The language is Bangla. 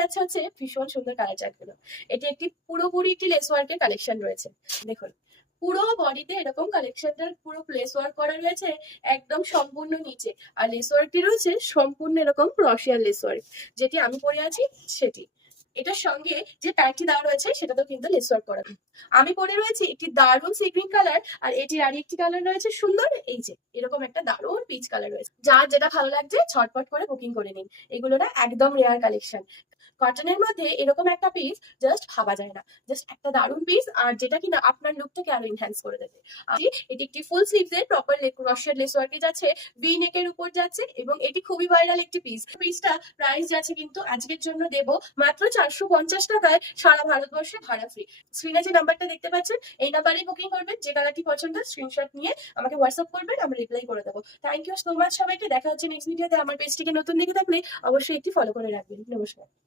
যাচ্ছে হচ্ছে ভীষণ সুন্দর কালার চার্ট গুলো। এটি একটি পুরোপুরি একটি লেস ওয়ার্কের কালেকশন রয়েছে। দেখুন পুরো বডিতে এরকম কালেকশনটার পুরো লেস ওয়ার্ক করা রয়েছে একদম সম্পূর্ণ নিচে। আর লেস ওয়ার্কটি রয়েছে সম্পূর্ণ এরকম ক্রোশিয়ার লেস ওয়ার্ক, যেটি আমি পরে আছি সেটি। এটার সঙ্গে যে প্যান্টটি দেওয়া রয়েছে সেটাতেও কিন্তু লেস ওয়ার্ক করা। আমি পরে রয়েছি একটি দারুণ সি গ্রিন কালার, আর এটির আর একটি কালার রয়েছে সুন্দর, এই যে এরকম একটা দারুণ পিচ কালার রয়েছে। যার যেটা ভালো লাগছে ছটপট করে বুকিং করে নিন। এগুলো না একদম রেয়ার কালেকশন। কটনের মধ্যে এরকম একটা পিস জাস্ট ভাবা যায় না, জাস্ট একটা দারুণ পিস, আর যেটা কিনা আপনার লুকটাকে আরো এনহ্যান্স করে দেবে। এটি একটি ফুল স্লিভস এর প্রপার ক্রোশের লেস ওয়ার্কে যাচ্ছে, ভি নেকের উপর যাচ্ছে, এবং এটি খুবই ভাইরাল একটি পিস। পিসটা প্রাইস যাচ্ছে কিন্তু আজকের জন্য দেব মাত্র 450 টাকায়, সারা ভারতবর্ষে ভাড়া ফ্রি। স্ক্রিনে যে নাম্বারটা দেখতে পাচ্ছেন এই নাম্বারেই বুকিং করবেন। যে কালারটি পছন্দ স্ক্রিনশট নিয়ে আমাকে হোয়াটসঅ্যাপ করবেন, আমরা রিপ্লাই করে দেবো। থ্যাংক ইউ সো মাচ সবাইকে। দেখা হচ্ছে নেক্সট ভিডিওতে। আমার পেজটিকে নতুন দেখে থাকলে অবশ্যই একটি ফলো করে রাখবেন। নমস্কার।